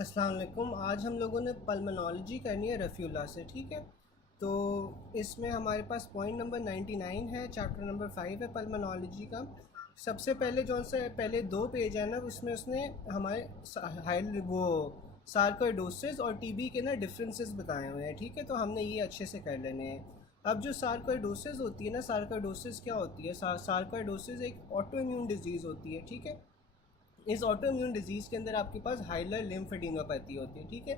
अस्सलाम वालेकुम। आज हम लोगों ने पल्मोनोलॉजी करनी है रफ़ीउल्लाह से, ठीक है। तो इसमें हमारे पास पॉइंट नंबर 99 है, चैप्टर नंबर 5 है पल्मोनोलॉजी का। सबसे पहले जो से पहले दो पेज है ना, उसमें उसने हमारे हाई वो सार्कोइडोसिस और टीबी के ना डिफरेंसेस बताए हुए हैं, ठीक है। तो हमने ये अच्छे से कर लेने हैं। अब जो सार्कोइडोसिस होती है ना, सार्कोइडोसिस क्या होती है? सार्कोइडोसिस एक ऑटो इम्यून डिजीज़ होती है, ठीक है। इस ऑटो इम्यून डिजीज़ के अंदर आपके पास हाइलर लिम्फेडिनोपैथी होती है, ठीक है।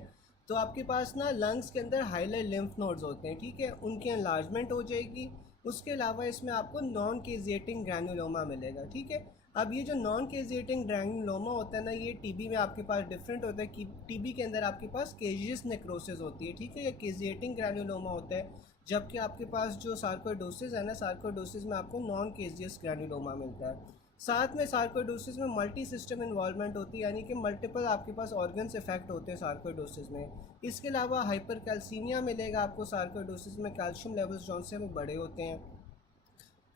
तो आपके पास ना लंग्स के अंदर हाइलर लिम्फ नोड्स होते हैं, ठीक है, उनकी एनलार्जमेंट हो जाएगी। उसके अलावा इसमें आपको नॉन केजिएटिंग ग्रैनुलोमा मिलेगा, ठीक है। अब ये जो नॉन केजिएटिंग ग्रैनुलोमा होता है ना, ये टीबी में आपके पास डिफरेंट होता है कि टीबी के अंदर आपके पास केजियस नेक्रोसिस होती है, ठीक है, या केजिएटिंग ग्रैनुलोमा होता है। जबकि आपके पास जो सार्कोइडोसिस है ना, सार्कोइडोसिस में आपको नॉन केजियस ग्रैनुलोमा मिलता है। साथ में सार्कोइडोसिस में मल्टी सिस्टम इन्वॉल्वमेंट होती है, यानी कि मल्टीपल आपके पास ऑर्गन्स इफेक्ट होते हैं सार्कोइडोसिस में। इसके अलावा हाइपर कैल्सीमिया मिलेगा आपको सार्कोइडोसिस में, कैल्शियम लेवल्स जौन से में बड़े होते हैं।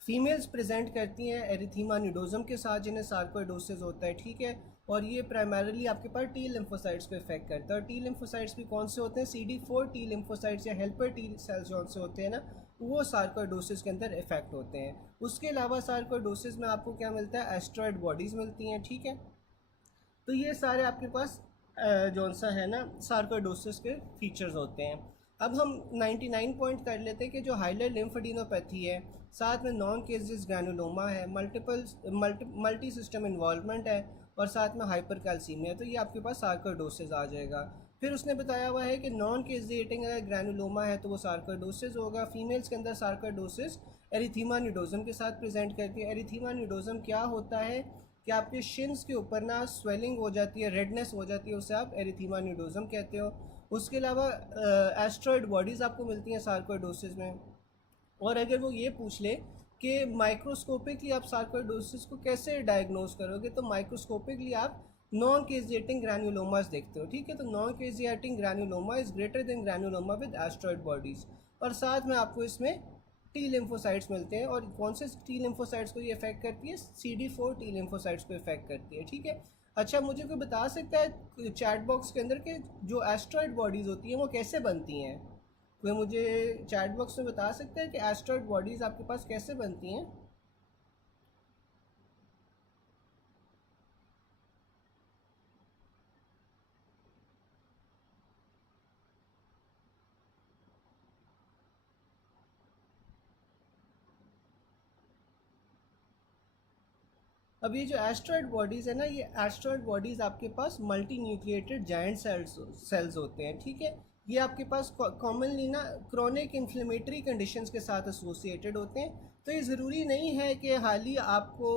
फीमेल्स प्रेजेंट करती हैं एरिथीमा निडोजम के साथ, जिन्हें सार्कोइडोसिस होता है, ठीक है। और ये प्राइमरीली आपके पास टी लिम्फोसाइट्स को इफेक्ट करता है। और टी लिम्फोसाइट्स भी कौन से होते हैं? CD4 टी लिम्फोसाइट्स या हेल्पर टी सेल्स जौन से होते हैं ना, वो सार्कोइडोसिस के अंदर इफेक्ट होते हैं। उसके अलावा सार्कोइडोसिस में आपको क्या मिलता है? एस्ट्रॉयड बॉडीज़ मिलती हैं, ठीक है। तो ये सारे आपके पास जौन सा है ना सार्कोइडोसिस के फीचर्स होते हैं। अब हम 99 पॉइंट कर लेते हैं कि जो हाइलर लिम्फेडिनोपैथी है, साथ में नॉन केजियस ग्रैनुलोमा है, मल्टी सिस्टम इन्वॉल्वमेंट है, और साथ में हाइपर कैल्सीमिया है, तो ये आपके पास सार्कोइडोसिस आ जाएगा। फिर उसने बताया हुआ है कि नॉन केजिएटिंग अगर ग्रैनुलोमा है तो वो सार्कोइडोसिस होगा। फीमेल्स के अंदर सार्कोइडोसिस एरिथीमा निडोजम के साथ प्रेजेंट करती है। एरिथीमा निडोजम क्या होता है कि आपके शिन्स के ऊपर ना स्वेलिंग हो जाती है, रेडनेस हो जाती है, उसे आप एरिथीमा निडोजम कहते हो। उसके अलावा एस्ट्रॉयड बॉडीज़ आपको मिलती हैं सार्कोइडोसिस में। और अगर वो ये पूछ ले कि माइक्रोस्कोपिकली आप सार्कोइडोसिस को कैसे डायग्नोज करोगे, तो माइक्रोस्कोपिकली आप नॉन केजिएटिंग ग्रैनुलोमास देखते हो, ठीक है। तो non caseating granuloma is greater then granuloma with asteroid bodies. और साथ में आपको इसमें टी लिम्फोसाइट्स मिलते हैं। और कौन से टी लिम्फोसाइट्स को ये इफेक्ट करती है? CD4 टी लिम्फोसाइट्स को इफेक्ट करती है, ठीक है। अच्छा, मुझे कोई बता सकता है चैट बॉक्स के अंदर के जो एस्ट्रॉयड बॉडीज़ होती हैं वो कैसे बनती हैं? कोई मुझे चैट बॉक्स में बता सकता है कि एस्ट्रॉयड बॉडीज़ आपके पास कैसे बनती हैं? अब ये जो एस्ट्रॉयड बॉडीज़ है ना, ये एस्ट्रॉयड बॉडीज़ आपके पास मल्टी न्यूक्लिएटेड जाइंट सेल्स होते हैं, ठीक है। ये आपके पास कॉमनली ना क्रोनिक इन्फ्लेमेटरी कंडीशंस के साथ एसोसिएटेड होते हैं। तो ये ज़रूरी नहीं है कि हाल ही आपको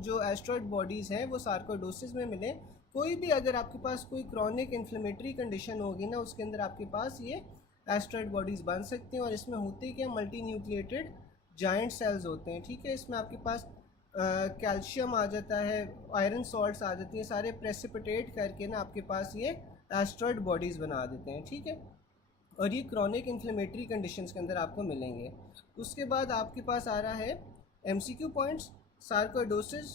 जो एस्ट्रॉयड बॉडीज़ हैं वो सार्कोइडोसिस में मिले। कोई भी अगर आपके पास कोई क्रोनिक इन्फ्लेमेटरी कंडीशन होगी ना, उसके अंदर आपके पास ये एस्ट्रॉयड बॉडीज़ बन सकती हैं। और इसमें होते क्या? मल्टी न्यूक्लिएटेड जाइंट सेल्स होते हैं, ठीक है। इसमें आपके पास कैल्शियम आ जाता है, आयरन सॉल्ट्स आ जाती हैं, सारे प्रेसिपिटेट करके ना आपके पास ये एस्ट्रॉयड बॉडीज़ बना देते हैं, ठीक है। और ये क्रॉनिक इन्फ्लेमेटरी कंडीशंस के अंदर आपको मिलेंगे। उसके बाद आपके पास आ रहा है MCQ पॉइंट्स। सार्कोइडोसिस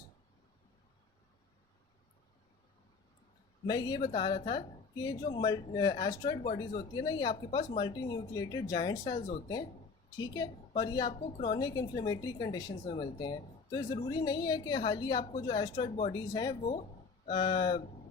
मैं ये बता रहा था कि ये जो एस्ट्रॉयड बॉडीज़ होती है ना, ये आपके पास मल्टी न्यूक्लिएटेड जाइंट सेल्स होते हैं, ठीक है। और ये आपको क्रॉनिक इन्फ्लेमेटरी कंडीशंस में मिलते हैं। तो ये ज़रूरी नहीं है कि हाल ही आपको जो एस्ट्रॉयड बॉडीज़ हैं वो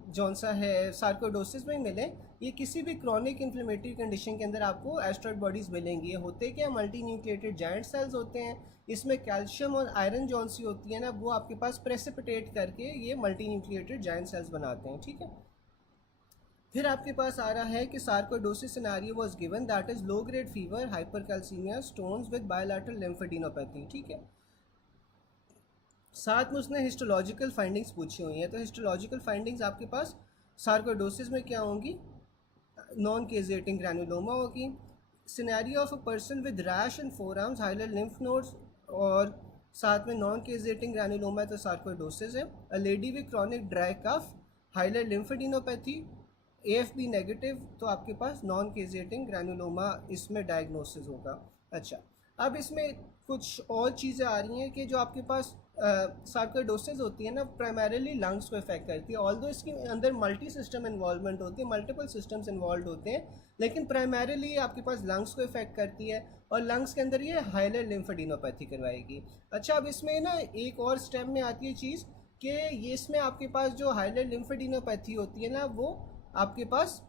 जौन सा है सार्कोइडोसिस में ही मिले। ये किसी भी क्रॉनिक इन्फ्लेमेटरी कंडीशन के अंदर आपको एस्ट्रॉयड बॉडीज़ मिलेंगी। ये होते क्या? मल्टी न्यूक्लिएटेड जाइंट सेल्स होते हैं। इसमें कैल्शियम और आयरन जौन सी होती है ना, वो आपके पास प्रेसिपिटेट करके ये मल्टी न्यूक्लिएटेड जाइंट सेल्स बनाते हैं, ठीक है। फिर आपके पास आ रहा है कि sarcoidosis scenario was given, that is low grade fever, hypercalcaemia, stones with bilateral lymphadenopathy, ठीक है। साथ में उसने हिस्टोलॉजिकल फाइंडिंग्स पूछी हुई हैं। तो हिस्टोलॉजिकल फाइंडिंग्स आपके पास सार्कोइडोसिस में क्या होंगी? नॉन केजिएटिंग ग्रैनुलोमा होगी। Scenario of a person with rash and four arms, hilar lymph nodes, और साथ में नॉन केजिएटिंग ग्रैनुलोमा है तो सार्कोइडोसिस है। A lady with chronic dry cough, hilar lymphadenopathy, AFB negative, तो आपके पास नॉन केजिएटिंग ग्रैनुलोमा इसमें डायग्नोसिस होगा। अच्छा, अब इसमें कुछ और चीज़ें आ रही हैं कि जो आपके पास सार्कोइडोसिस होती है ना, प्राइमरीली लंग्स को इफेक्ट करती है। ऑल्दो इसके अंदर मल्टी सिस्टम इन्वॉल्वमेंट होती है, मल्टीपल सिस्टम्स इन्वॉल्व होते हैं, लेकिन प्राइमरीली आपके पास लंग्स को इफेक्ट करती है, और लंग्स के अंदर ये हाइलर लिम्फेडिनोपैथी करवाएगी। अच्छा, अब इसमें ना एक और स्टेप में आती है चीज़ कि ये इसमें आपके पास जो हाइलर लिम्फेडिनोपैथी होती है ना, वो आपके पास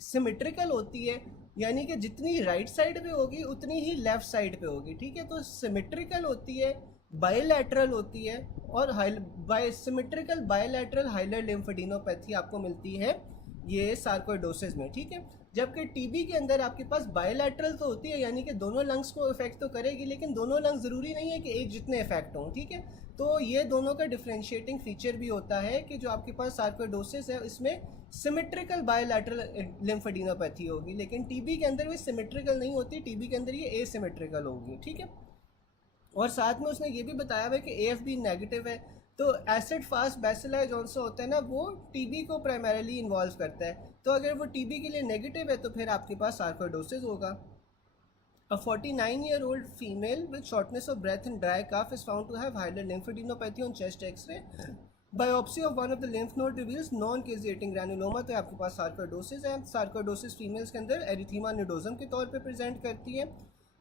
सिमेट्रिकल होती है, यानी कि जितनी राइट साइड पे होगी उतनी ही लेफ्ट साइड पे होगी। ठीक है, तो सिमेट्रिकल होती है, बायलैटरल होती है, और सिमेट्रिकल बायलैटरल हाइलर लिम्फेडिनोपैथी आपको मिलती है ये सार्कोइडोसिस में। ठीक है, जबकि टीबी के अंदर आपके पास बायलैटरल तो होती है, यानी कि दोनों लंग्स को इफेक्ट तो करेगी, लेकिन दोनों लंग्स ज़रूरी नहीं है कि एक जितने इफेक्ट हों। ठीक है, तो ये दोनों का डिफ्रेंशिएटिंग फीचर भी होता है कि जो आपके पास सार्कोइडोसिस है इसमें सिमेट्रिकल बायलैटरल लिम्फेडिनोपैथी होगी, लेकिन टीबी के अंदर भी सिमेट्रिकल नहीं होती, टीबी के अंदर ये एसिमेट्रिकल होगी। ठीक है, और साथ में उसने ये भी बताया हुआ है कि एएफ बी नेगेटिव है, तो एसिड फास्ट बैसिलर जौन सा होता है ना, वो टीबी को प्राइमरीली इन्वॉल्व करता है। तो अगर वो टीबी के लिए नेगेटिव है तो फिर आपके पास सार्कोइडोसिस होगा। A 49-year-old female with shortness of breath and dry cough is found to have hilar lymphadenopathy on chest X-ray. Biopsy of one of the lymph node reveals non caseating granuloma. तो आपके पास sarcoidosis है। Sarcoidosis females के अंदर erythema निडोजम के तौर पे present करती है।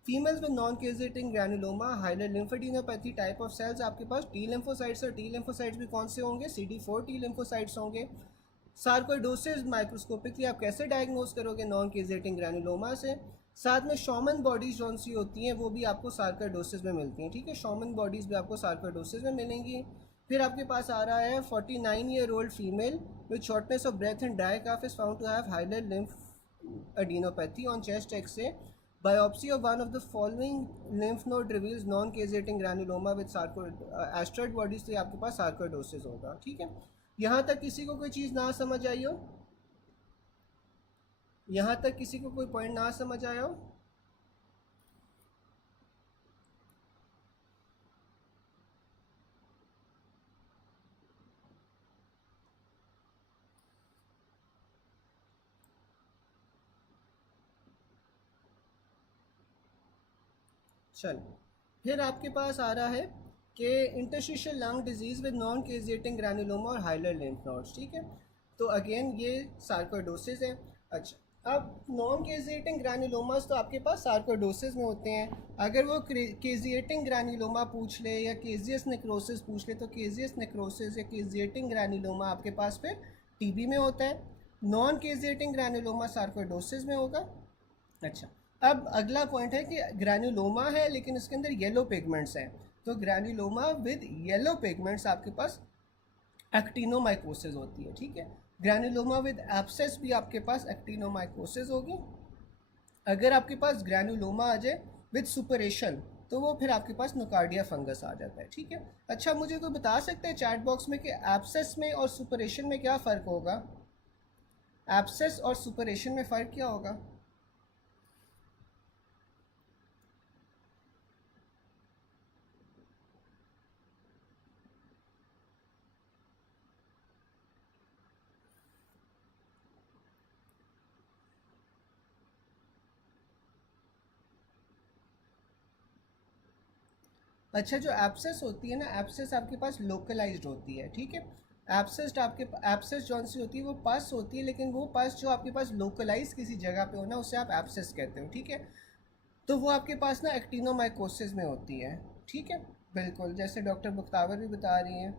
Females with non caseating granuloma hilar lymphadenopathy type of cells आपके पास टी लिम्फोसाइट्स, और टी लिम्फोसाइट्स भी कौन से होंगे, CD4 टी लिम्फोसाइट्स होंगे। सार्कोइडोसिस माइक्रोस्कोपिकली आप कैसे डायग्नोज करोगे, नॉन केजिएटिंग ग्रैनुलोमा से। साथ में शॉमन बॉडीज जौन सी होती हैं वो भी आपको सार्कोइडोसिस में मिलती हैं। ठीक है, शॉमन बॉडीज भी आपको सार्कोइडोसिस में मिलेंगी। फिर आपके पास आ रहा है 49-year-old female with shortness of breath and dry cough is found to have hilar lymphadenopathy on chest X-ray. Biopsy of one of the following lymph node reveals non caseating granuloma with asteroid bodies. तो आपके पास sarcoidosis होगा। ठीक है, यहाँ तक किसी को कोई चीज़ ना समझ आई हो, यहाँ तक किसी को कोई पॉइंट ना समझ आया हो? चलो, फिर आपके पास आ रहा है कि interstitial lung disease with non caseating granuloma और हाइलर लिम्फ नोड्स। ठीक है, तो अगेन ये सार्कोइडोसिस है। अच्छा, अब नॉन केजिएटिंग ग्रैनुलोमास तो आपके पास सार्कोइडोसिस में होते हैं। अगर वो केजिएटिंग ग्रैनुलोमा पूछ ले या केजियस नेक्रोसिस पूछ ले, तो केजियस नेक्रोसिस या केजिएटिंग ग्रैनुलोमा आपके पास फिर टीबी में होता है। नॉन केजिएटिंग ग्रैनुलोमा सार्कोइडोसिस में होगा। अच्छा, अब अगला पॉइंट है कि ग्रैनुलोमा है लेकिन इसके अंदर येलो पिगमेंट्स हैं, तो ग्रैनुलोमा विद येलो पिगमेंट्स आपके पास एक्टिनोमाइकोसिस होती है। ठीक है, ग्रैनुलोमा विद एब्सेस भी आपके पास एक्टिनोमाइकोसिस होगी। अगर आपके पास ग्रैनुलोमा आ जाए विद सुपरेशन तो वो फिर आपके पास नोकार्डिया फंगस आ जाता है। ठीक है, अच्छा मुझे कोई बता सकता है चैट बॉक्स में कि एब्सेस में और सुपरेशन में क्या फ़र्क होगा? एब्सेस और सुपरेशन में फ़र्क क्या होगा? अच्छा, जो एब्सेस होती है ना, एब्सेस आपके पास लोकलाइज्ड होती है। ठीक है, एब्सेस जौन सी होती है वो पस होती है, लेकिन वो पस जो आपके पास लोकलाइज किसी जगह पे हो ना, उसे आप एब्सेस कहते हो। ठीक है, तो वो आपके पास ना एक्टिनोमाइकोसिस में होती है। ठीक है, बिल्कुल जैसे डॉक्टर मुख्तावर भी बता रही हैं।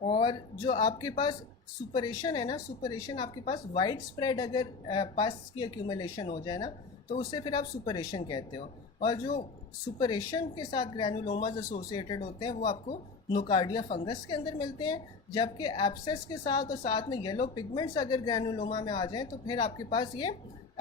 और जो आपके पास सुपरेशन है ना, सुपरेशन आपके पास वाइड स्प्रेड अगर पस की एक्यूमुलेशन हो जाए ना, तो उससे फिर आप सुपरेशन कहते हो। और जो सुपरेशन के साथ ग्रैनुलोमाज एसोसिएटेड होते हैं वो आपको नोकार्डिया फंगस के अंदर मिलते हैं, जबकि एब्सेस के साथ और साथ में येलो पिगमेंट्स अगर ग्रैनुलोमा में आ जाएं तो फिर आपके पास ये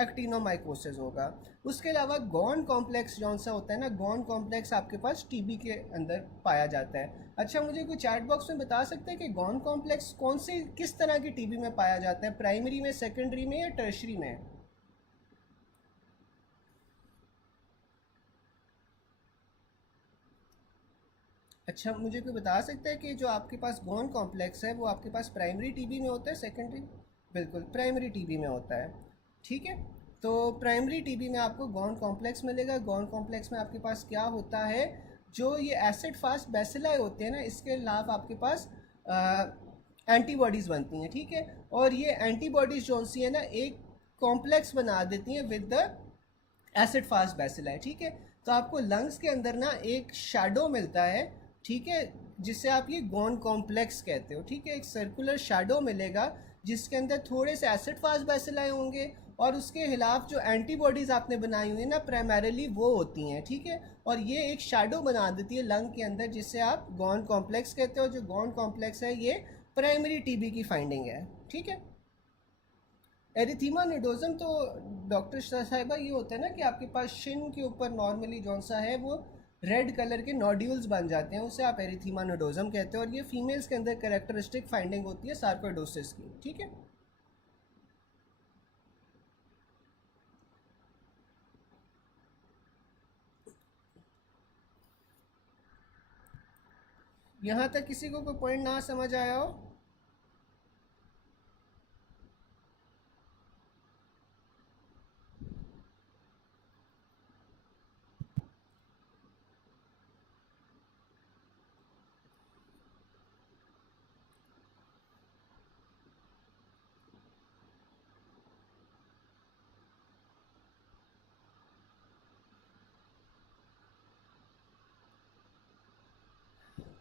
एक्टिनोमाइकोसिस होगा। उसके अलावा गॉन कॉम्प्लेक्स जौन सा होता है ना, गॉन कॉम्प्लेक्स आपके पास टीबी के अंदर पाया जाता है। अच्छा, मुझे कोई चैट बॉक्स में बता सकते हैं कि गॉन कॉम्प्लेक्स कौन सी किस तरह की टीबी में पाया जाता है, प्राइमरी में, सेकेंडरी में या टर्शरी में? अच्छा, मुझे कोई बता सकता है कि जो आपके पास गॉन कॉम्प्लेक्स है वो आपके पास प्राइमरी टीबी में होता है, सेकेंडरी? बिल्कुल प्राइमरी टीबी में होता है। ठीक है, तो प्राइमरी टीबी में आपको गॉन कॉम्प्लेक्स मिलेगा। गॉन कॉम्प्लेक्स में आपके पास क्या होता है, जो ये एसिड फास्ट बेसिलाई होते हैं ना, इसके खिलाफ आपके पास एंटीबॉडीज़ बनती हैं, ठीक है। और ये एंटीबॉडीज़ जो सी है ना, एक कॉम्प्लेक्स बना देती हैं with the acid fast bacilli, ठीक है। तो आपको लंग्स के अंदर ना एक शैडो मिलता है, ठीक है, जिसे आप ये गॉन कॉम्प्लेक्स कहते हो, ठीक है। एक सर्कुलर शैडो मिलेगा जिसके अंदर थोड़े से एसिड फास्ट बेसिलाई होंगे, और उसके खिलाफ जो एंटीबॉडीज़ आपने बनाई हुई है ना, प्राइमरीली वो होती हैं, ठीक है। और ये एक शैडो बना देती है लंग के अंदर, जिससे आप गॉन कॉम्प्लेक्स कहते हो। जो गॉन कॉम्प्लेक्स है ये प्राइमरी टीबी की फाइंडिंग है, ठीक है। एरिथीमा नोडोजम तो डॉक्टर साहिबा ये होता है ना कि आपके पास शिन के ऊपर नॉर्मली जौन सा है वो रेड कलर के नोड्यूल्स बन जाते हैं, उसे आप एरिथीमा नोडोजम कहते हैं। और ये फीमेल्स के अंदर कैरेक्टरिस्टिक फाइंडिंग होती है सार्कोइडोसिस की, ठीक है। यहाँ तक किसी को कोई पॉइंट ना समझ आया हो?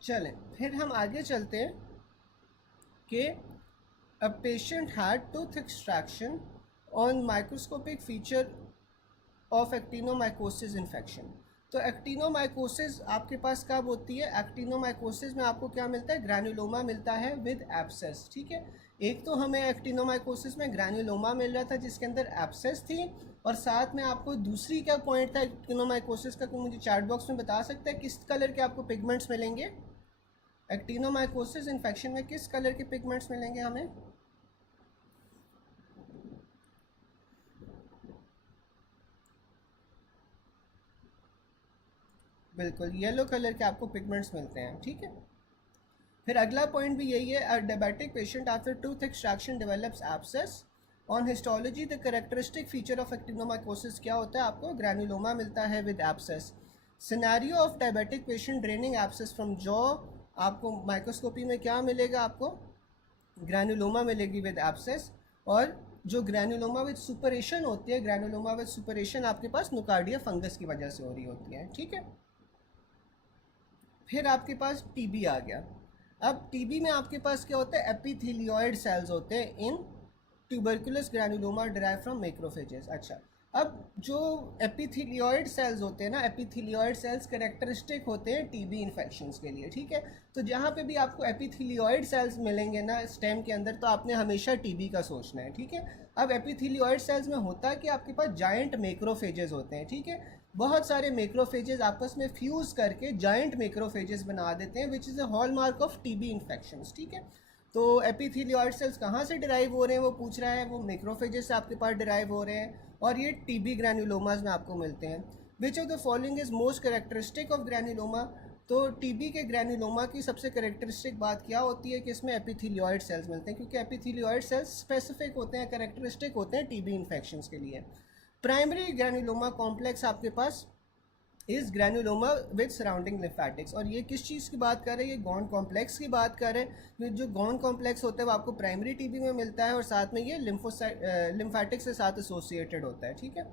चलें फिर हम आगे चलते हैं कि a patient had tooth extraction on microscopic feature of actinomycosis infection। तो एक्टिनोमाइकोसिस आपके पास कब होती है? एक्टिनोमाइकोसिस में आपको क्या मिलता है? ग्रैनुलोमा मिलता है विद एब्सेस, ठीक है। एक तो हमें एक्टिनोमाइकोसिस में ग्रैनुलोमा मिल रहा था जिसके अंदर एब्सेस थी, और साथ में आपको दूसरी क्या पॉइंट था एक्टिनोमाइकोसिस का, कोई मुझे चैट बॉक्स में बता सकता है किस कलर के आपको पिगमेंट्स मिलेंगे? एक्टिनोमाइकोसिस इन्फेक्शन में किस कलर के पिगमेंट्स मिलेंगे हमें? बिल्कुल येलो कलर के आपको पिगमेंट्स मिलते हैं, ठीक है। फिर अगला पॉइंट भी यही है, अ diabetic patient after tooth extraction develops abscess on histology the characteristic feature of actinomycosis क्या होता है? आपको ग्रैनुलोमा मिलता है with abscess. Scenario of diabetic patient draining abscess from jaw, आपको माइक्रोस्कोपी में क्या मिलेगा? आपको ग्रैनुलोमा मिलेगी विद एब्सेस। और जो ग्रैनुलोमा विद सुपरेशन होती है, ग्रैनुलोमा विद सुपरेशन आपके पास नुकार्डिया फंगस की वजह से हो रही होती है, ठीक है। फिर आपके पास टीबी आ गया। अब टीबी में आपके पास क्या होता है? एपिथेलियोइड सेल्स होते हैं in tuberculous granuloma derive from macrophages. अच्छा, अब जो एपिथेलियोइड सेल्स होते हैं ना, एपिथेलियोइड सेल्स कैरेक्टरिस्टिक होते हैं टीबी इन्फेक्शंस के लिए, ठीक है। तो जहाँ पे भी आपको एपिथेलियोइड सेल्स मिलेंगे ना स्टेम के अंदर, तो आपने हमेशा टीबी का सोचना है, ठीक है। अब एपिथेलियोइड सेल्स में होता है कि आपके पास जायंट मैक्रोफेजेस होते हैं, ठीक है। बहुत सारे मैक्रोफेजेस आपस में फ्यूज करके जायंट मैक्रोफेजेस बना देते हैं, which is a hallmark of TB infections, ठीक है। तो एपिथेलियोइड सेल्स कहाँ से डिराइव हो रहे हैं वो पूछ रहा है, वो मैक्रोफेजेस से आपके पास डिराइव हो रहे हैं, और ये टीबी ग्रैनुलोमास में आपको मिलते हैं। Which of the following is most characteristic of granuloma? तो टीबी के ग्रैनुलोमा की सबसे कैरेक्टरिस्टिक बात क्या होती है कि इसमें एपिथेलियोइड सेल्स मिलते हैं, क्योंकि एपिथेलियोइड सेल्स स्पेसिफिक होते हैं, कैरेक्टरिस्टिक होते हैं टीबी इन्फेक्शंस के लिए। प्राइमरी ग्रैनुलोमा कॉम्प्लेक्स आपके पास इस ग्रैनुलोमा विद सराउंडिंग लिम्फेटिक्स, और ये किस चीज़ की बात कर रहे हैं? ये गॉन कॉम्प्लेक्स की बात कर रहे हैं। जो गॉन कॉम्प्लेक्स होता है वो आपको प्राइमरी टीबी में मिलता है, और साथ में ये लिम्फेटिक से साथ एसोसिएटेड होता है, ठीक है।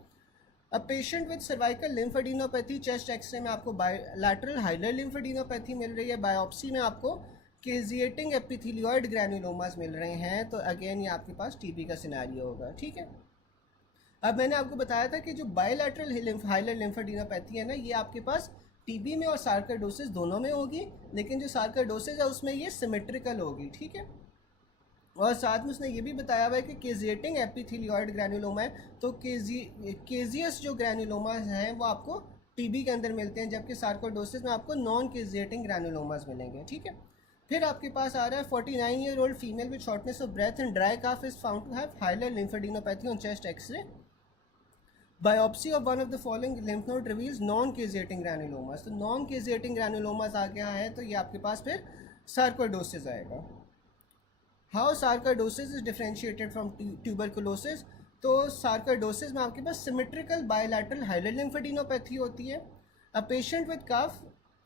अब patient with cervical lymphadenopathy, chest X-ray में आपको बायलैटरल हाइलर लिम्फेडिनोपैथी मिल रही है, बायोप्सी में आपको केजिएटिंग एपिथेलियोइड ग्रैनुलोमास मिल रहे हैं। तो अगेन ये आपके पास टीबी का सिनेरियो होगा, ठीक है। अब मैंने आपको बताया था कि जो बायलैटरल हाइलर लिम्फेडिनोपैथी है ना, ये आपके पास टीबी में और सार्कोइडोसिस दोनों में होगी, लेकिन जो सार्कोइडोसिस है उसमें ये सिमेट्रिकल होगी, ठीक है। और साथ में उसने ये भी बताया हुआ है कि केजिएटिंग एपिथेलियोइड ग्रैनुलोमा है, तो केजियस जो ग्रैनुलोमा हैं वो आपको टीबी के अंदर मिलते हैं, जबकि सार्कोइडोसिस में आपको नॉन केजिएटिंग ग्रैनुलोमास मिलेंगे, ठीक है। फिर आपके पास आ रहा है 49-year-old female with shortness of breath and dry cough is found to have hilar lymphadenopathy on chest X-ray. Biopsy of one of the following lymph node reveals non caseating granulomas. तो non caseating ग्रैनुलोमास आ गया है, तो ये आपके पास फिर sarcoidosis आएगा। How sarcoidosis is differentiated from tuberculosis? तो sarcoidosis में आपके पास सिमेट्रिकल बायलैटरल हाइलर लिम्फेडिनोपैथी होती है। A patient with cough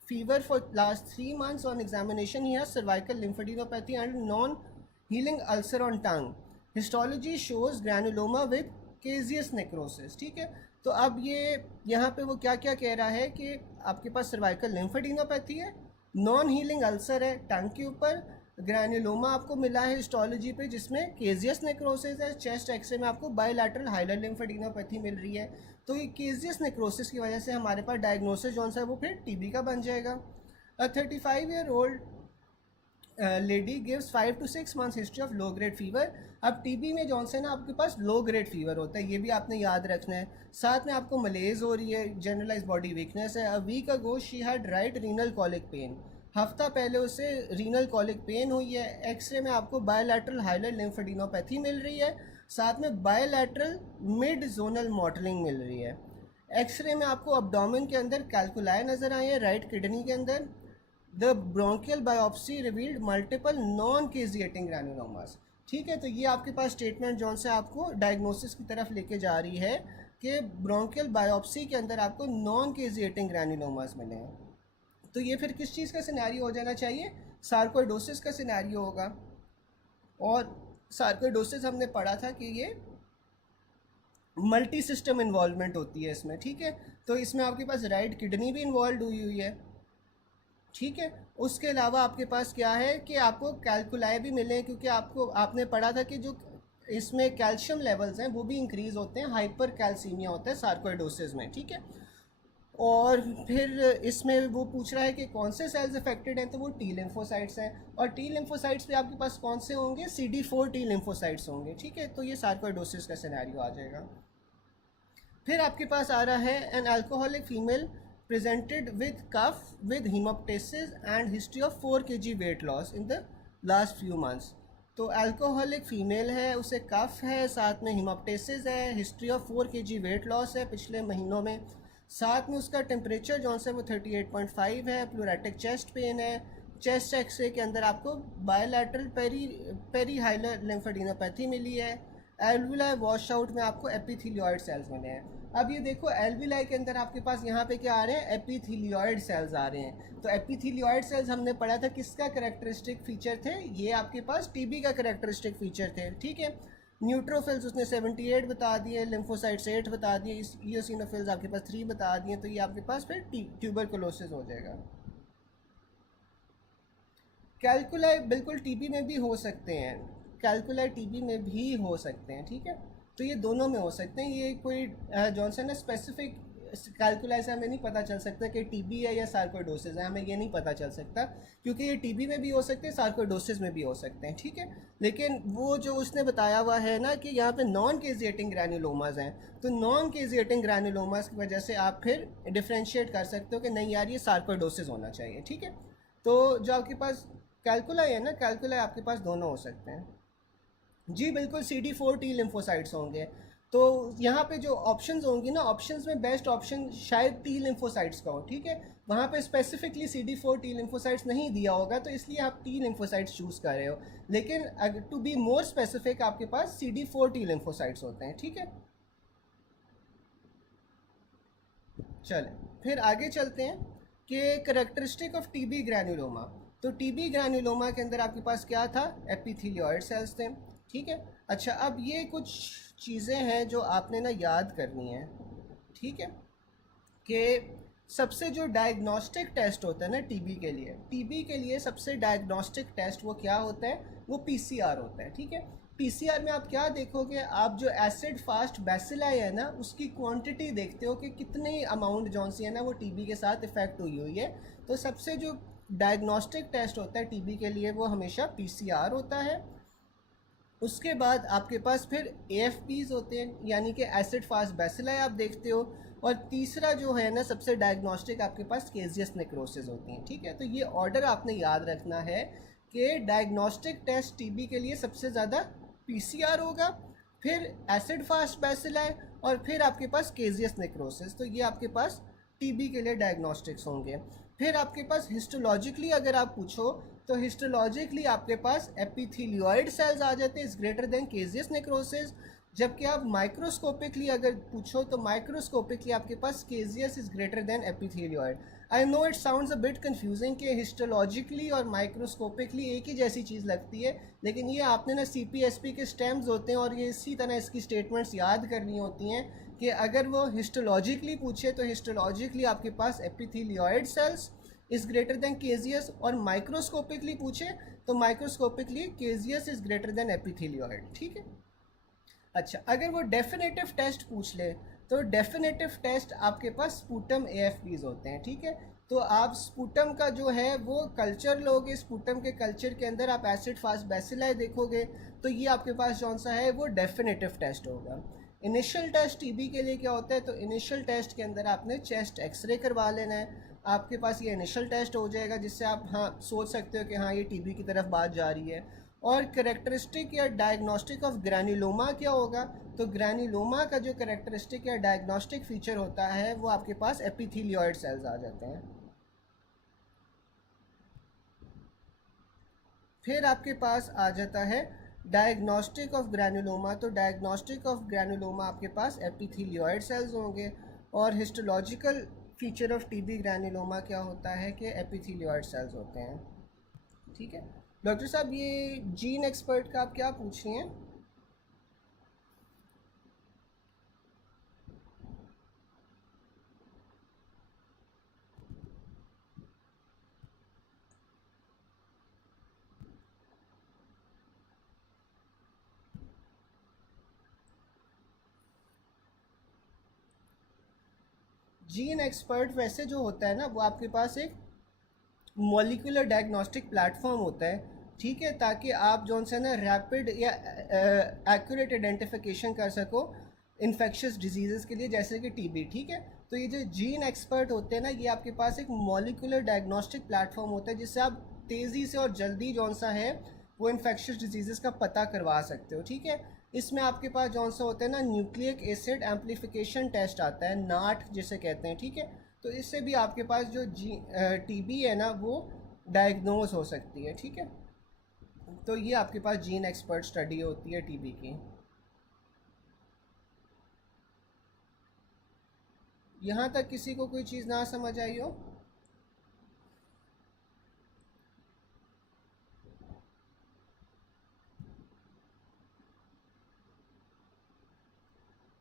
fever for last 3 months. On examination, he has cervical lymphadenopathy and non-healing ulcer on tongue. Histology shows granuloma with caseous necrosis. ठीक है, तो अब ये यहाँ पे वो क्या क्या कह रहा है कि आपके पास सर्वाइकल लिम्फेडिनोपैथी है, नॉन हीलिंग अल्सर है टंग के ऊपर, ग्रैनुलोमा आपको मिला है हिस्टोलॉजी पे जिसमें केजियस नेक्रोसिस है, चेस्ट एक्सरे में आपको बायलैटरल हाइलर लिम्फेडिनोपैथी मिल रही है। तो ये केजियस नेक्रोसिस की वजह से हमारे पास डायग्नोसिस जो सा है वो फिर टीबी का बन जाएगा। 35-year-old lady gives 5 to 6 months history of low grade fever. अब टीबी में जौन से ना आपके पास लो ग्रेड फीवर होता है, ये भी आपने याद रखना है। साथ में आपको मलेज हो रही है, जनरलाइज बॉडी वीकनेस है। A week ago she had right renal colic pain, हफ्ता पहले उसे रीनल कॉलिक पेन हुई है। एक्सरे में आपको बायलैटरल हाइलर लिम्फेडिनोपैथी मिल रही है, साथ में बायलैटरल मिड जोनल मॉटलिंग मिल रही है। एक्सरे में आपको अब्डोमेन के अंदर कैलकुलाई नज़र आए हैं, राइट किडनी के अंदर। The bronchial biopsy revealed multiple non caseating granulomas. ठीक है, तो ये आपके पास स्टेटमेंट जौन से आपको डायग्नोसिस की तरफ लेके जा रही है कि ब्रोंकियल बायोप्सी के अंदर आपको नॉन केजिएटिंग ग्रैनुलोमास मिले हैं। तो ये फिर किस चीज़ का सिनेरियो हो जाना चाहिए? सार्कोइडोसिस का सिनेरियो होगा। और सार्कोइडोसिस हमने पढ़ा था कि ये मल्टी सिस्टम इन्वॉल्वमेंट होती है इसमें। ठीक है, तो इसमें आपके पास राइट किडनी भी इन्वॉल्व हुई है। ठीक है, उसके अलावा आपके पास क्या है कि आपको कैलकुलाई भी मिले, क्योंकि आपने पढ़ा था कि जो इसमें कैल्शियम लेवल्स हैं वो भी इंक्रीज़ होते हैं, हाइपर कैल्सीमिया होता है सार्कोइडोसिस में। ठीक है, और फिर इसमें वो पूछ रहा है कि कौन से सेल्स अफेक्टेड हैं, तो वो टी लिम्फोसाइट्स हैं। और टी लिम्फोसाइट्स पे आपके पास कौन से होंगे? CD4 टी लिम्फोसाइट्स होंगे। ठीक है, तो ये सार्कोइडोसिस का सिनेरियो आ जाएगा। फिर आपके पास आ रहा है an alcoholic female presented with cough with hemoptysis and history of 4 kg weight loss in the last few months। तो अल्कोहलिक फीमेल है, उसे कफ है, साथ में हिमोप्टेसिस है, history of 4 kg weight loss है पिछले महीनों में, साथ में उसका टेम्परेचर जो है वो 38.5 है, प्लूरेटिक चेस्ट पेन है। चेस्ट एक्सरे के अंदर आपको बायलैटरल पेरी हाइलर लिम्फेडिनोपैथी मिली है। एल्वुलाई वॉश आउट में आपको एपिथेलियोइड सेल्स मिले हैं। अब ये देखो एल्वुलाई के अंदर आपके पास यहाँ पे क्या आ रहे हैं? एपिथेलियोइड सेल्स आ रहे हैं। तो एपिथेलियोइड सेल्स हमने पढ़ा था किसका कैरेक्टरिस्टिक फीचर थे? ये आपके पास टीबी का कैरेक्टरिस्टिक फीचर थे। ठीक है, न्यूट्रोफिल्स उसने 78 बता दिए, लिम्फोसाइट्स 8 बता दिए, इयोसिनोफिल्स आपके पास 3 बता दिए। तो ये आपके पास फिर ट्यूबरकुलोसिस हो जाएगा। कैलकुलाई बिल्कुल टीबी में भी हो सकते हैं, कैलकुलाई टीबी में भी हो सकते हैं। ठीक है, तो ये दोनों में हो सकते हैं। ये कोई जॉनसन है स्पेसिफिक कैलकुलाई से हमें नहीं पता चल सकता कि टीबी है या सार्कोइडोसिस है, हमें ये नहीं पता चल सकता, क्योंकि ये टीबी में भी हो सकते हैं, सार्कोइडोसिस में भी हो सकते हैं। ठीक है, लेकिन वो जो उसने बताया हुआ है ना कि यहाँ पे नॉन केजिएटिंग ग्रैनुलोमास हैं, तो नॉन केजिएटिंग ग्रैनुलोमास की वजह से आप फिर डिफ्रेंशिएट कर सकते हो कि नहीं यार ये सार्कोइडोसिस होना चाहिए। ठीक है, तो जो आपके पास कैलकुलाई है ना, कैलकुलाई आपके पास दोनों हो सकते हैं। जी बिल्कुल, CD4 टी लिम्फोसाइट्स होंगे। तो यहाँ पे जो ऑप्शंस होंगी ना, ऑप्शंस में बेस्ट ऑप्शन शायद टी लिम्फोसाइट्स का हो। ठीक है, वहाँ पे स्पेसिफिकली CD4 टी लिम्फोसाइट्स नहीं दिया होगा, तो इसलिए आप टी लिम्फोसाइट्स चूज़ कर रहे हो। लेकिन टू बी मोर स्पेसिफिक आपके पास CD4 टी लिम्फोसाइट्स होते हैं। ठीक है, चलें फिर आगे चलते हैं कि कैरेक्टरिस्टिक ऑफ टीबी ग्रैनुलोमा। तो टीबी ग्रैनुलोमा के अंदर आपके पास क्या था? एपिथेलियोइड सेल्स थे। ठीक है, अच्छा अब ये कुछ चीज़ें हैं जो आपने ना याद करनी है। ठीक है, कि सबसे जो डायग्नोस्टिक टेस्ट होता है ना टीबी के लिए सबसे डायग्नोस्टिक टेस्ट वो क्या होता है? वो PCR होता है। ठीक है, PCR में आप क्या देखोगे? आप जो एसिड फास्ट बैसिलाई है ना उसकी क्वांटिटी देखते हो कि कितनी अमाउंट जौन सी है ना वो टीबी के साथ इफेक्ट हुई है। तो सबसे जो डायग्नोस्टिक टेस्ट होता है टीबी के लिए वो हमेशा PCR होता है। उसके बाद आपके पास फिर AFPs होते हैं, यानी कि एसिड फास्ट बैसिलाई आप देखते हो। और तीसरा जो है ना सबसे डायग्नोस्टिक आपके पास केजियस नेक्रोसिस होती हैं। ठीक है, तो ये ऑर्डर आपने याद रखना है कि डायग्नोस्टिक टेस्ट टीबी के लिए सबसे ज़्यादा PCR होगा, फिर एसिड फास्ट बैसिलाई, और फिर आपके पास केजियस नेक्रोसिस। तो ये आपके पास टीबी के लिए डायग्नोस्टिक्स होंगे। फिर आपके पास हिस्टोलॉजिकली अगर आप पूछो तो हिस्टोलॉजिकली आपके पास एपिथेलियोइड सेल्स आ जाते हैं is greater than caseous necrosis. जबकि आप माइक्रोस्कोपिकली अगर पूछो तो माइक्रोस्कोपिकली आपके पास caseous is greater than epithelioid. I know it sounds a bit confusing कि हिस्टोलॉजिकली और माइक्रोस्कोपिकली एक ही जैसी चीज़ लगती है, लेकिन ये आपने ना CPSP के स्टेम्स होते हैं और ये इसी तरह इसकी स्टेटमेंट्स याद करनी होती हैं कि अगर वो हिस्टोलॉजिकली पूछे तो हिस्टोलॉजिकली आपके पास एपिथेलियोइड sales is greater than caseous, और माइक्रोस्कोपिकली पूछे तो microscopically caseous is greater than एपिथेलियोइड। ठीक है। अच्छा, अगर वो डेफिनेटिव टेस्ट पूछ ले तो डेफिनेटिव टेस्ट आपके पास स्पूटम AFPs होते हैं। ठीक है। तो आप स्पूटम का जो है वो कल्चर लोगे, स्पूटम के कल्चर के अंदर आप एसिड फास्ट बेसिलाई देखोगे, तो ये आपके पास कौन सा है, वो डेफिनेटिव टेस्ट होगा। इनिशियल टेस्ट TB के लिए क्या होता है, तो इनिशियल टेस्ट के अंदर आपने चेस्ट एक्सरे करवा लेना है। आपके पास ये इनिशियल टेस्ट हो जाएगा जिससे आप हाँ सोच सकते हो कि हाँ ये TB की तरफ बात जा रही है। और करेक्टरिस्टिक या डायग्नोस्टिक ऑफ ग्रैन्युलोमा क्या होगा, तो ग्रैन्युलोमा का जो करेक्टरिस्टिक या डायग्नोस्टिक फीचर होता है वो आपके पास एपिथेलियोइड सेल्स आ जाते हैं। फिर आपके पास आ जाता है डायग्नोस्टिक ऑफ ग्रैन्युलोमा, तो डायग्नोस्टिक ऑफ ग्रैन्युलोमा आपके पास एपिथेलियोइड सेल्स होंगे। और histological feature of TB granuloma क्या होता है कि एपिथेलियोइड सेल्स होते हैं। ठीक है। डॉक्टर साहब ये जीन एक्सपर्ट का आप क्या पूछ रही हैं? जीन एक्सपर्ट वैसे जो होता है ना वो आपके पास एक मॉलिक्यूलर डायग्नोस्टिक प्लेटफॉर्म होता है। ठीक है, ताकि आप जो है ना रैपिड या एक्यूरेट आइडेंटिफिकेशन कर सको इन्फेक्शियस डिजीज़ के लिए, जैसे कि TB। ठीक है। तो ये जो जीन एक्सपर्ट होते हैं ना, ये आपके पास एक मॉलिक्यूलर डायग्नोस्टिक प्लेटफॉर्म होता है जिससे आप तेज़ी से और जल्दी जौन सा है वो इन्फेक्शियस डिजीज़ का पता करवा सकते हो। ठीक है। इसमें आपके पास जौन सा होता है ना न्यूक्लिक एसिड एम्पलीफिकेशन टेस्ट आता है, नाट जिसे कहते हैं। ठीक है। तो इससे भी आपके पास जो TB है ना वो डायग्नोज हो सकती है। ठीक है। तो ये आपके पास जीन एक्सपर्ट स्टडी होती है TB की। यहाँ तक किसी को कोई चीज़ ना समझ आई हो?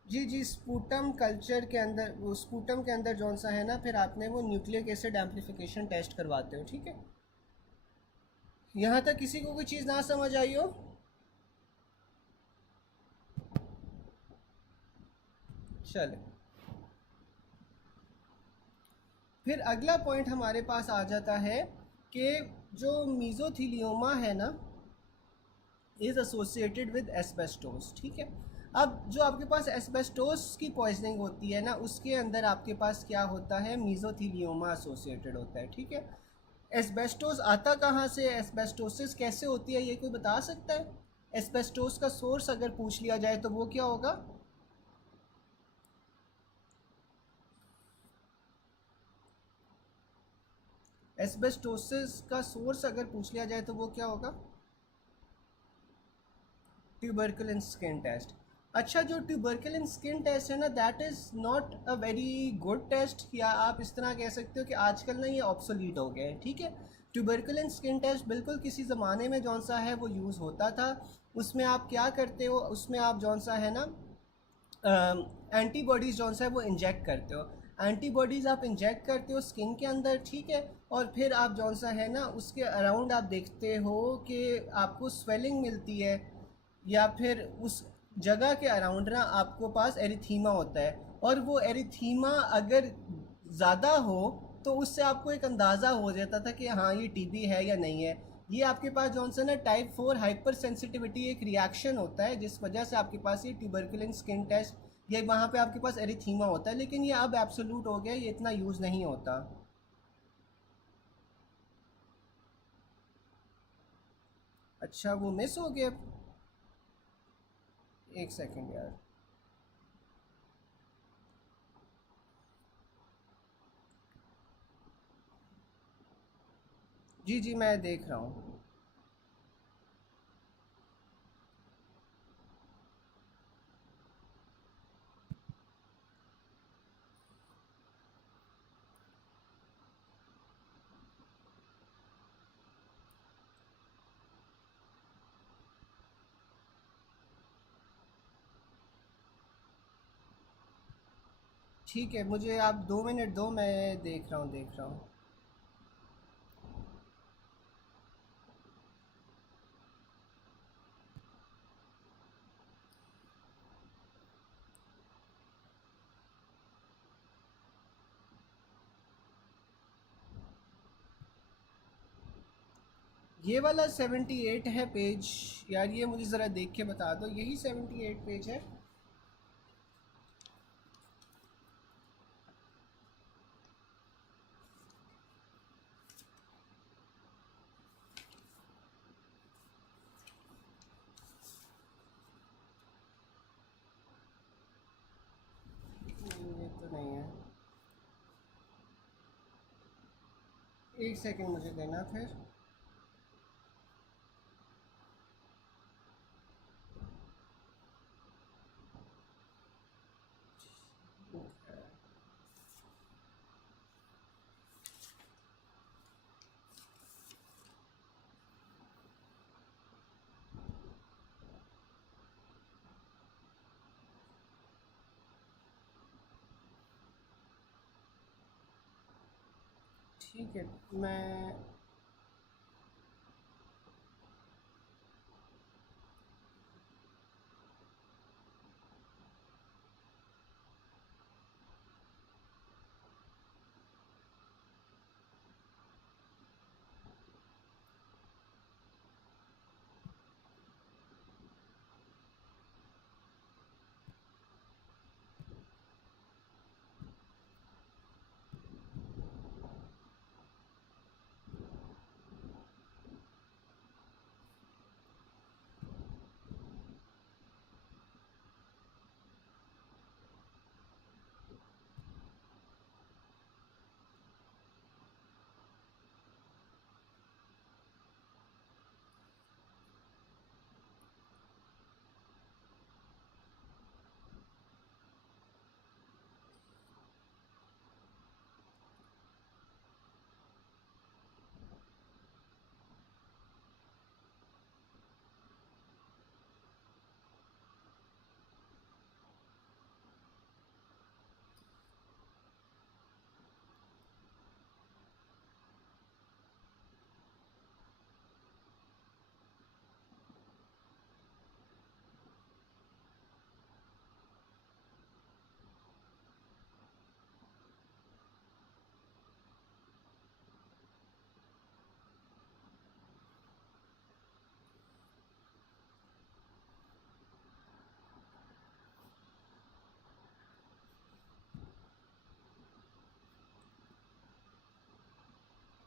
जी जी, स्पूटम कल्चर के अंदर, वो स्पूटम के अंदर जौन सा है ना, फिर आपने वो न्यूक्लिक एसिड एम्पलीफिकेशन टेस्ट करवाते हो। ठीक है। यहाँ तक किसी को कोई चीज़ ना समझ आई हो? चले, फिर अगला पॉइंट हमारे पास आ जाता है कि जो मीज़ोथीलियोमा है ना इज़ एसोसिएटेड विद एस्बेस्टोस। ठीक है। अब जो आपके पास एस्बेस्टोस की पॉइजनिंग होती है ना उसके अंदर आपके पास क्या होता है, मीज़ोथीलियोमा एसोसिएटेड होता है। ठीक है। एस्बेस्टोस आता कहाँ से, एस्बेस्टोसिस कैसे होती है, ये कोई बता सकता है? एस्बेस्टोस का सोर्स अगर पूछ लिया जाए तो वो क्या होगा? एस्बेस्टोसिस का सोर्स अगर पूछ लिया जाए तो वो क्या होगा? Tuberculin skin test. अच्छा, जो ट्यूबरकुलिन स्किन टेस्ट है ना that is not a very good test, या आप इस तरह कह सकते हो कि आजकल ना ये ऑब्सोलीट हो गया है। ठीक है। ट्यूबरकुलिन स्किन टेस्ट बिल्कुल किसी ज़माने में जौन सा है वो यूज़ होता था। उसमें आप क्या करते हो, उसमें आप जौन सा है ना एंटीबॉडीज़ जौन सा है वो इंजेक्ट करते हो। एंटीबॉडीज़ आप इंजेक्ट करते हो स्किन के अंदर। ठीक है। और फिर आप जौन सा है ना उसके अराउंड आप देखते हो कि आपको स्वेलिंग मिलती है, या फिर उस जगह के अराउंड ना आपको पास एरिथीमा होता है। और वो एरिथीमा अगर ज़्यादा हो तो उससे आपको एक अंदाज़ा हो जाता था कि हाँ ये TB है या नहीं है। ये आपके पास जौन सा ना टाइप 4 हाइपर सेंसिटिविटी एक रिएक्शन होता है जिस वजह से आपके पास ये ट्यूबरकुलिन स्किन टेस्ट, ये वहाँ पे आपके पास एरिथीमा होता है, लेकिन ये अब एब्सोल्यूट हो गया, ये इतना यूज़ नहीं होता। अच्छा, वो मिस हो गया। एक सेकेंड यार। जी जी, मैं देख रहा हूँ। ठीक है, मुझे आप 2 मिनट दो, मैं देख रहा हूँ देख रहा हूँ। ये वाला 78 है पेज। यार ये मुझे ज़रा देख के बता दो, यही 78 पेज है? ये तो नहीं है। एक सेकंड मुझे देना फिर। ठीक है, मैं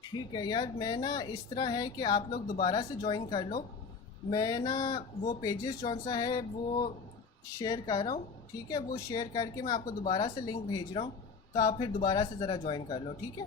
ठीक है यार, मैं ना इस तरह है कि आप लोग दोबारा से ज्वाइन कर लो। मैं ना वो पेजेस जौन सा है वो शेयर कर रहा हूँ, ठीक है? वो शेयर करके मैं आपको दोबारा से लिंक भेज रहा हूँ, तो आप फिर दोबारा से ज़रा ज्वाइन कर लो, ठीक है?